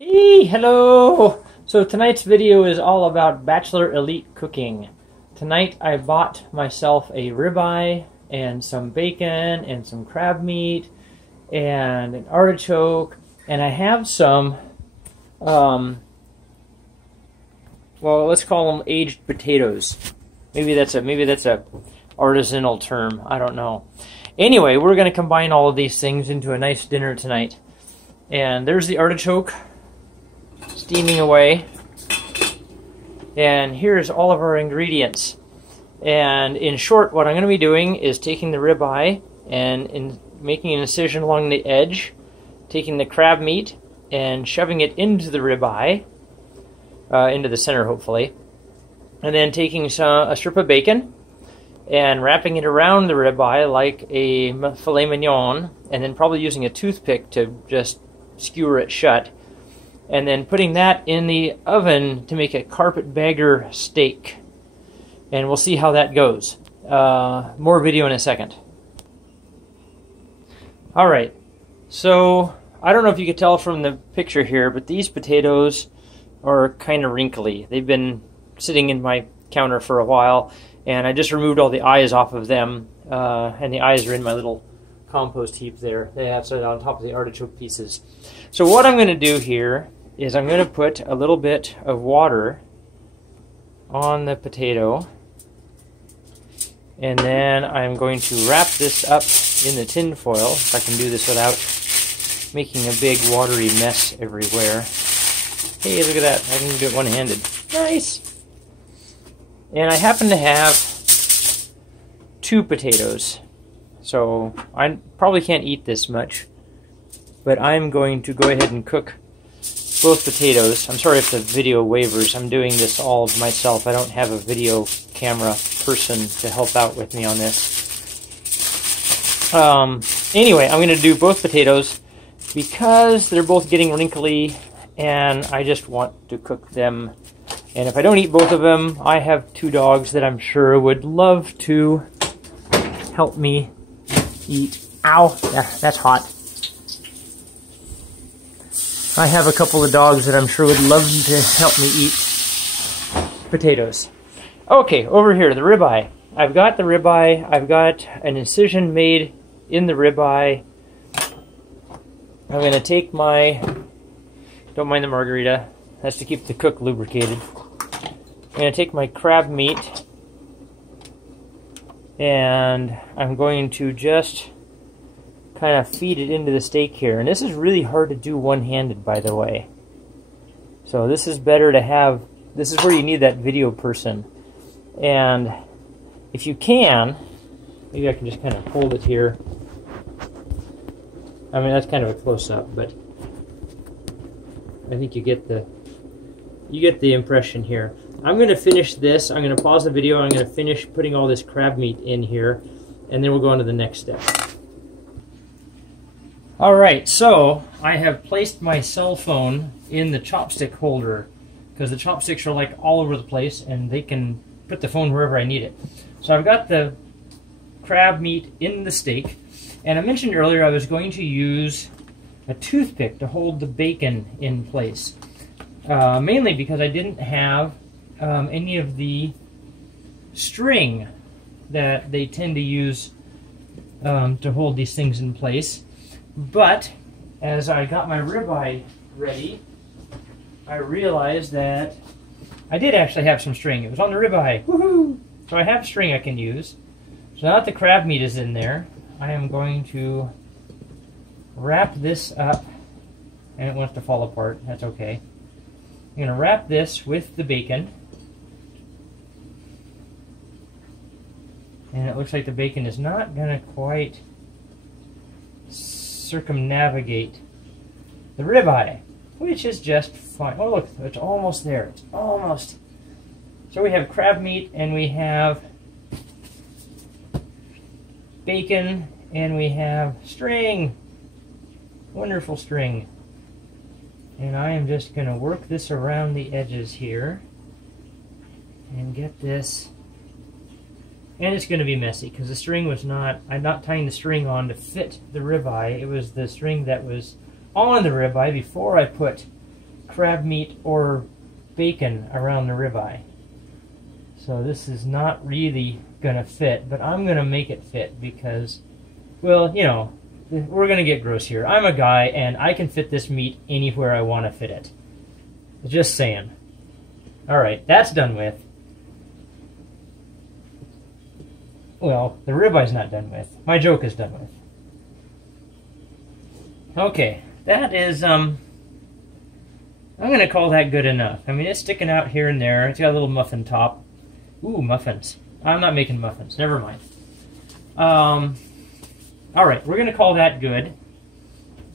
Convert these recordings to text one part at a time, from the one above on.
Hey, hello! So tonight's video is all about Bachelor Elite cooking. Tonight I bought myself a ribeye and some bacon and some crab meat and an artichoke, and I have some, well, let's call them aged potatoes. Maybe that's a artisanal term. I don't know. Anyway, we're going to combine all of these things into a nice dinner tonight. And there's the artichoke steaming away, and here's all of our ingredients. And in short, what I'm going to be doing is taking the ribeye and making an incision along the edge, taking the crab meat and shoving it into the ribeye, into the center hopefully, and then taking a strip of bacon and wrapping it around the ribeye like a filet mignon, and then probably using a toothpick to just skewer it shut, and then putting that in the oven to make a carpetbagger steak. And we'll see how that goes. More video in a second. Alright, so I don't know if you could tell from the picture here, but these potatoes are kind of wrinkly. They've been sitting in my counter for a while, and I just removed all the eyes off of them, and the eyes are in my little compost heap there. They have it on top of the artichoke pieces. So what I'm going to do here is I'm going to put a little bit of water on the potato, and then I'm going to wrap this up in the tin foil, if I can do this without making a big watery mess everywhere. Hey, look at that. I can do it one-handed. Nice! And I happen to have 2 potatoes, so I probably can't eat this much, but I'm going to go ahead and cook both potatoes. I'm sorry if the video wavers. I'm doing this all myself. I don't have a video camera person to help out with me on this. Anyway, I'm going to do both potatoes because they're both getting wrinkly and I just want to cook them. And if I don't eat both of them, I have 2 dogs that I'm sure would love to help me eat. Ow, that's hot. I have a couple of dogs that I'm sure would love to help me eat potatoes. Okay, over here, the ribeye. I've got the ribeye. I've got an incision made in the ribeye. I'm going to take my, don't mind the margarita, that's to keep the cook lubricated. I'm going to take my crab meat and I'm going to just kind of feed it into the steak here. And this is really hard to do one-handed, by the way. So this is better to have, this is where you need that video person. And if you can, maybe I can just kind of hold it here. I mean, that's kind of a close-up, but I think you get the impression here. I'm going to finish this. I'm going to pause the video. I'm going to finish putting all this crab meat in here, and then we'll go on to the next step. Alright, so I have placed my cell phone in the chopstick holder because the chopsticks are like all over the place and they can put the phone wherever I need it. So I've got the crab meat in the steak, and I mentioned earlier I was going to use a toothpick to hold the bacon in place. Mainly because I didn't have any of the string that they tend to use to hold these things in place. But as I got my ribeye ready, I realized that I did actually have some string. It was on the ribeye. Woohoo! So I have string I can use. So now that the crab meat is in there, I am going to wrap this up, and it wants to fall apart. That's okay. I'm going to wrap this with the bacon. And it looks like the bacon is not going to quite circumnavigate the ribeye, which is just fine. Oh look, it's almost there. It's almost. So we have crab meat and we have bacon and we have string. Wonderful string. And I am just going to work this around the edges here and get this. And it's going to be messy because the string was not, I'm not tying the string on to fit the ribeye. It was the string that was on the ribeye before I put crab meat or bacon around the ribeye. So this is not really going to fit, but I'm going to make it fit because, well, you know, we're going to get gross here. I'm a guy, and I can fit this meat anywhere I want to fit it. Just saying. All right, that's done with. Well, the ribeye's not done with. My joke is done with. Okay, that is, I'm going to call that good enough. I mean, it's sticking out here and there. It's got a little muffin top. Ooh, muffins. I'm not making muffins. Never mind. All right, we're going to call that good.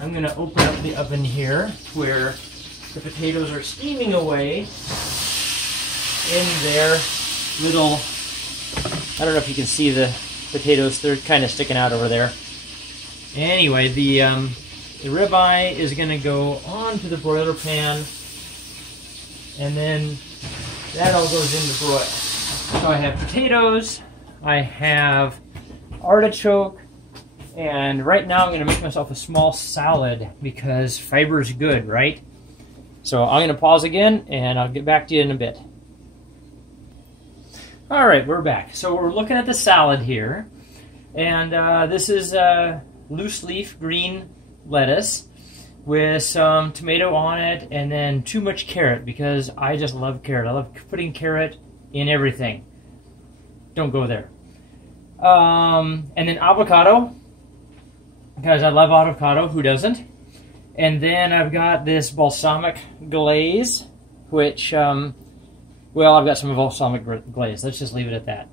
I'm going to open up the oven here where the potatoes are steaming away in their little, I don't know if you can see the potatoes. They're kind of sticking out over there. Anyway, the ribeye is going to go onto the broiler pan, and then that all goes in the broil. So I have potatoes, I have artichoke, and right now I'm going to make myself a small salad because fiber is good, right? So I'm going to pause again, and I'll get back to you in a bit. All right, we're back. So we're looking at the salad here, and this is loose leaf green lettuce with some tomato on it, and then too much carrot because I just love carrot. I love putting carrot in everything. Don't go there. And then avocado, because I love avocado. Who doesn't? And then I've got this balsamic glaze, which, well, I've got some balsamic glaze. Let's just leave it at that.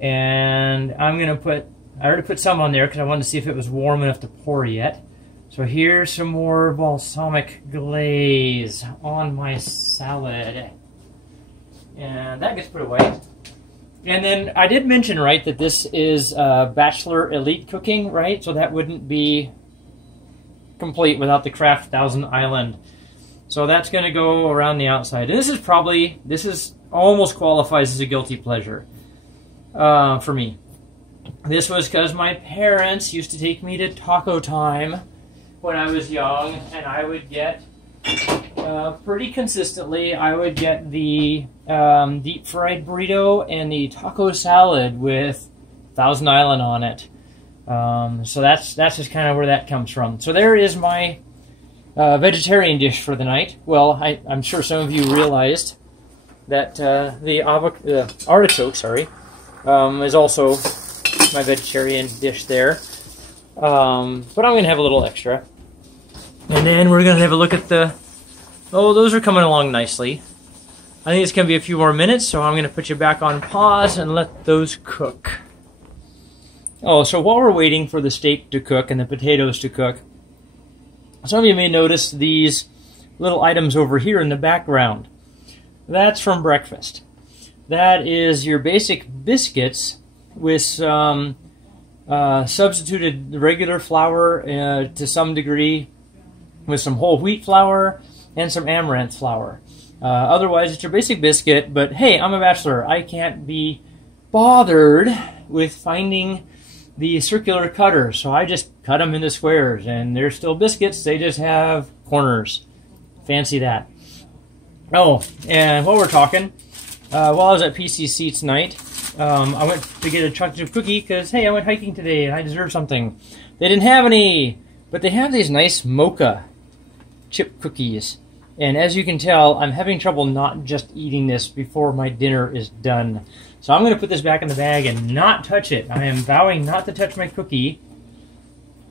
And I'm going to put, I already put some on there because I wanted to see if it was warm enough to pour yet. So here's some more balsamic glaze on my salad. And that gets put away. And then I did mention, right, that this is Bachelor Elite cooking, right? So that wouldn't be complete without the Kraft Thousand Island. So that's going to go around the outside. And this is almost qualifies as a guilty pleasure for me. This was because my parents used to take me to Taco Time when I was young, and I would get, pretty consistently, I would get the deep fried burrito and the taco salad with Thousand Island on it. So that's just kind of where that comes from. So there is my vegetarian dish for the night. Well, I'm sure some of you realized that the artichoke, is also my vegetarian dish there. But I'm going to have a little extra. And then we're going to have a look at the... Oh, those are coming along nicely. I think it's going to be a few more minutes, so I'm going to put you back on pause and let those cook. Oh, so while we're waiting for the steak to cook and the potatoes to cook, some of you may notice these little items over here in the background. That's from breakfast. That is your basic biscuits with some substituted regular flour to some degree, with some whole wheat flour and some amaranth flour. Otherwise, it's your basic biscuit, but hey, I'm a bachelor. I can't be bothered with finding the circular cutter, so I just cut them into squares, and they're still biscuits, they just have corners. Fancy that. Oh, and while we're talking, while I was at PCC tonight, I went to get a chocolate chip cookie because, hey, I went hiking today and I deserve something. They didn't have any, but they have these nice mocha chip cookies. And as you can tell, I'm having trouble not just eating this before my dinner is done. So I'm going to put this back in the bag and not touch it. I am vowing not to touch my cookie.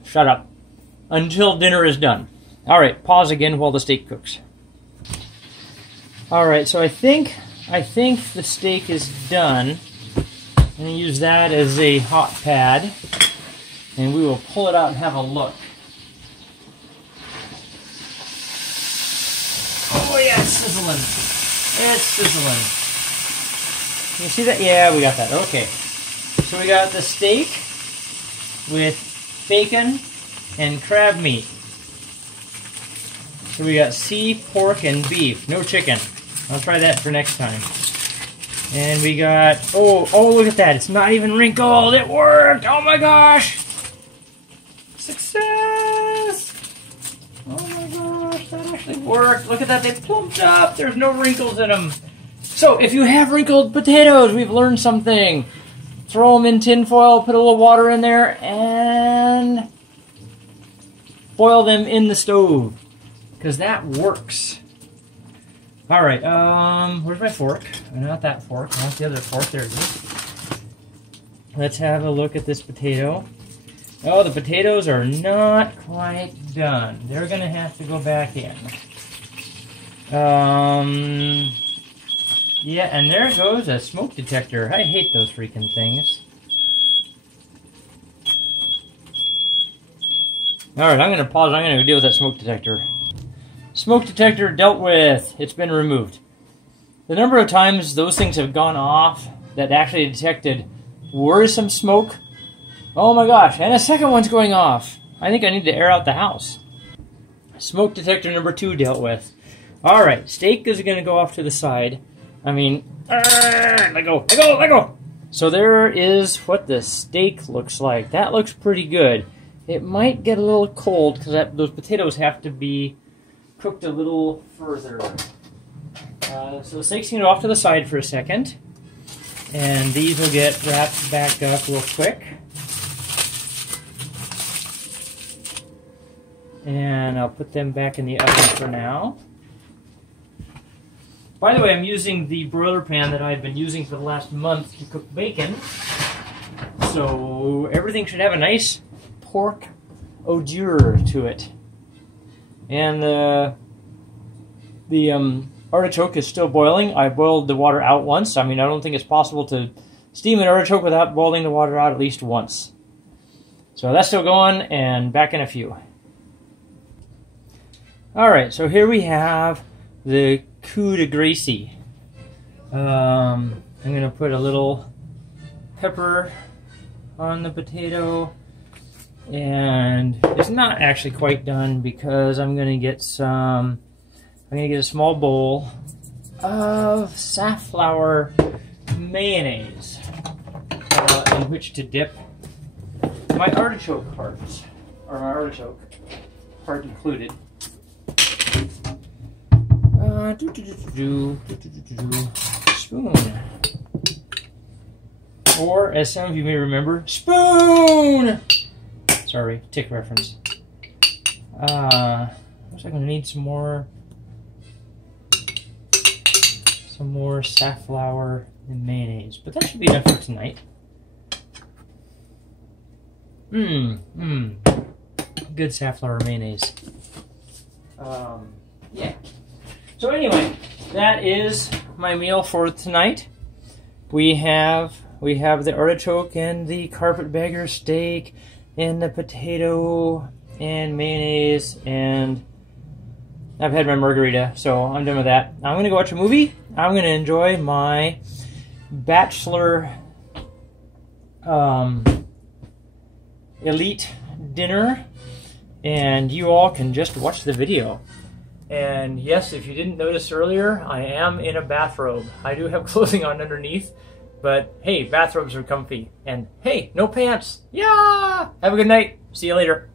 Shut up. Until dinner is done. All right, pause again while the steak cooks. All right, so I think the steak is done. I'm going to use that as a hot pad, and we will pull it out and have a look. Oh yeah, it's sizzling. It's sizzling. Can you see that? Yeah, we got that. Okay. So we got the steak with bacon and crab meat. So we got sea, pork, and beef. No chicken. I'll try that for next time. And we got, oh, look at that. It's not even wrinkled. It worked. Oh my gosh. Success. Oh my gosh, that actually worked. Look at that, they plumped up. There's no wrinkles in them. So if you have wrinkled potatoes, we've learned something. Throw them in tin foil, put a little water in there, and boil them in the stove, because that works. All right, where's my fork? Not that fork, not the other fork. There it is. Let's have a look at this potato. Oh, the potatoes are not quite done. They're gonna have to go back in. Yeah, and there goes a smoke detector. I hate those freaking things. Alright, I'm going to pause. I'm going to deal with that smoke detector. Smoke detector dealt with. It's been removed. The number of times those things have gone off that actually detected worrisome smoke. Oh my gosh, and a second one's going off. I think I need to air out the house. Smoke detector number 2 dealt with. Alright, steak is going to go off to the side. I mean, let go, let go, let go. So there is what the steak looks like. That looks pretty good. It might get a little cold because those potatoes have to be cooked a little further. So the steak's going to go off to the side for a second. And these will get wrapped back up real quick. And I'll put them back in the oven for now. By the way, I'm using the broiler pan that I've been using for the last month to cook bacon. So everything should have a nice pork odor to it. And the artichoke is still boiling. I boiled the water out once. I mean, I don't think it's possible to steam an artichoke without boiling the water out at least once. So that's still going, and back in a few. Alright, so here we have the coup de grace. I'm going to put a little pepper on the potato, and it's not actually quite done because I'm going to get a small bowl of safflower mayonnaise in which to dip my artichoke hearts, or my artichoke heart included. Spoon. Or, as some of you may remember, spoon! Sorry, tick reference. Looks like I'm gonna need some more safflower and mayonnaise, but that should be enough for tonight. Good safflower mayonnaise. Yeah. So anyway, that is my meal for tonight. We have the artichoke and the carpetbagger steak and the potato and mayonnaise, and I've had my margarita, so I'm done with that. I'm going to go watch a movie. I'm going to enjoy my Bachelor Elite dinner, and you all can just watch the video. And yes, if you didn't notice earlier, I am in a bathrobe. I do have clothing on underneath, but hey, bathrobes are comfy. And hey, no pants. Yeah! Have a good night. See you later.